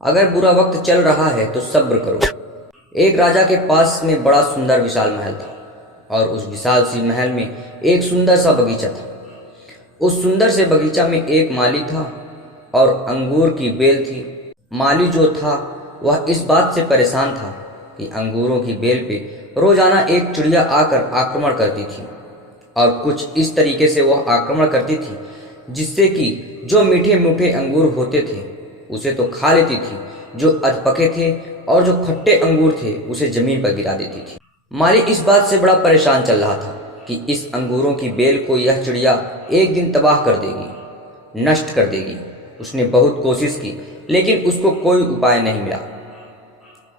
अगर बुरा वक्त चल रहा है तो सब्र करो। एक राजा के पास में बड़ा सुंदर विशाल महल था और उस विशाल सी महल में एक सुंदर सा बगीचा था। उस सुंदर से बगीचा में एक माली था और अंगूर की बेल थी। माली जो था वह इस बात से परेशान था कि अंगूरों की बेल पे रोजाना एक चिड़िया आकर आक्रमण करती थी और कुछ इस तरीके से वह आक्रमण करती थी जिससे कि जो मीठे मीठे अंगूर होते थे उसे तो खा लेती थी, जो अधपके थे और जो खट्टे अंगूर थे उसे जमीन पर गिरा देती थी। माली इस बात से बड़ा परेशान चल रहा था कि इस अंगूरों की बेल को यह चिड़िया एक दिन तबाह कर देगी, नष्ट कर देगी। उसने बहुत कोशिश की लेकिन उसको कोई उपाय नहीं मिला।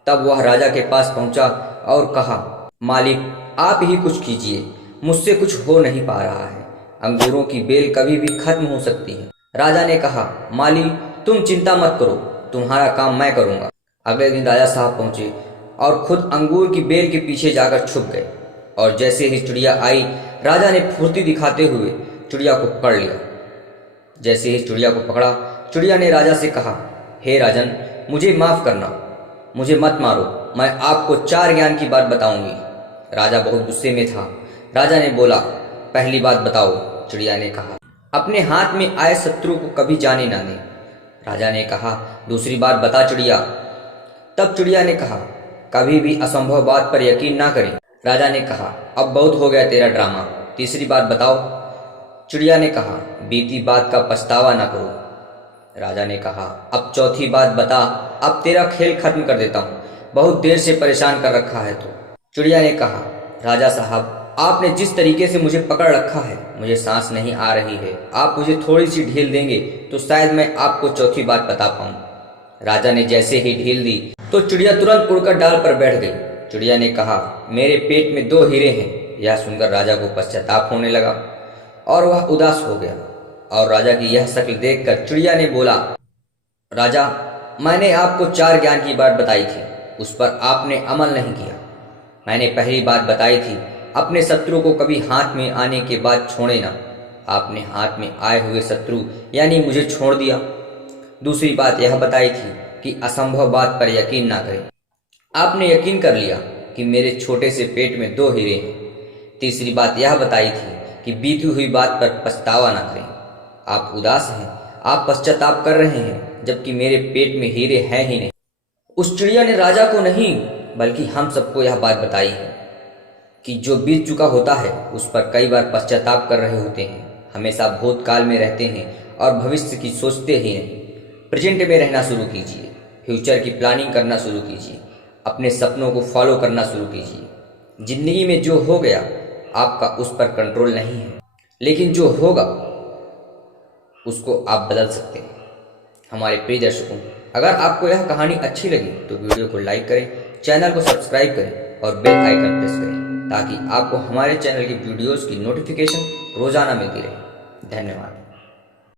तब वह राजा के पास पहुंचा और कहा, मालिक आप ही कुछ कीजिए, मुझसे कुछ हो नहीं पा रहा है, अंगूरों की बेल कभी भी खत्म हो सकती है। राजा ने कहा, माली तुम चिंता मत करो, तुम्हारा काम मैं करूंगा। अगले दिन राजा साहब पहुंचे और खुद अंगूर की बेल के पीछे जाकर छुप गए और जैसे ही चिड़िया आई राजा ने फुर्ती दिखाते हुए चिड़िया को पकड़ लिया। जैसे ही चिड़िया को पकड़ा, चिड़िया ने राजा से कहा, हे राजन, मुझे माफ करना, मुझे मत मारो, मैं आपको 4 ज्ञान की बात बताऊंगी। राजा बहुत गुस्से में था। राजा ने बोला, पहली बात बताओ। चिड़िया ने कहा, अपने हाथ में आए शत्रु को कभी जाने ना दे। राजा ने कहा, दूसरी बात बता चिड़िया। तब चिड़िया ने कहा, कभी भी असंभव बात पर यकीन ना करें। राजा ने कहा, अब बहुत हो गया तेरा ड्रामा, तीसरी बात बताओ। चिड़िया ने कहा, बीती बात का पछतावा ना करो। राजा ने कहा, अब चौथी बात बता, अब तेरा खेल खत्म कर देता हूँ, बहुत देर से परेशान कर रखा है तो। चिड़िया ने कहा, राजा साहब आपने जिस तरीके से मुझे पकड़ रखा है मुझे सांस नहीं आ रही है, आप मुझे थोड़ी सी ढील देंगे तो शायद मैं आपको चौथी बात बता पाऊँ। राजा ने जैसे ही ढील दी तो चिड़िया तुरंत उड़कर डाल पर बैठ गई। चिड़िया ने कहा, मेरे पेट में 2 हीरे हैं। यह सुनकर राजा को पश्चाताप होने लगा और वह उदास हो गया और राजा की यह शक्ल देखकर चिड़िया ने बोला, राजा मैंने आपको 4 ज्ञान की बात बताई थी, उस पर आपने अमल नहीं किया। मैंने पहली बात बताई थी, अपने शत्रु को कभी हाथ में आने के बाद छोड़े ना। आपने हाथ में आए हुए शत्रु यानी मुझे छोड़ दिया। दूसरी बात यह बताई थी कि असंभव बात पर यकीन ना करें। आपने यकीन कर लिया कि मेरे छोटे से पेट में 2 हीरे हैं। तीसरी बात यह बताई थी कि बीती हुई बात पर पछतावा ना करें। आप उदास हैं, आप पश्चाताप कर रहे हैं, जबकि मेरे पेट में हीरे हैं ही नहीं। उस चिड़िया ने राजा को नहीं बल्कि हम सबको यह बात बताई है कि जो बीत चुका होता है उस पर कई बार पश्चाताप कर रहे होते हैं। हमेशा भूतकाल में रहते हैं और भविष्य की सोचते ही नहीं। प्रेजेंट में रहना शुरू कीजिए, फ्यूचर की प्लानिंग करना शुरू कीजिए, अपने सपनों को फॉलो करना शुरू कीजिए। जिंदगी में जो हो गया आपका उस पर कंट्रोल नहीं है, लेकिन जो होगा उसको आप बदल सकते हैं। हमारे प्रिय दर्शकों, अगर आपको यह कहानी अच्छी लगी तो वीडियो को लाइक करें, चैनल को सब्सक्राइब करें और बेल आइकन प्रेस करें ताकि आपको हमारे चैनल की वीडियोस की नोटिफिकेशन रोजाना मिलती रहे। धन्यवाद।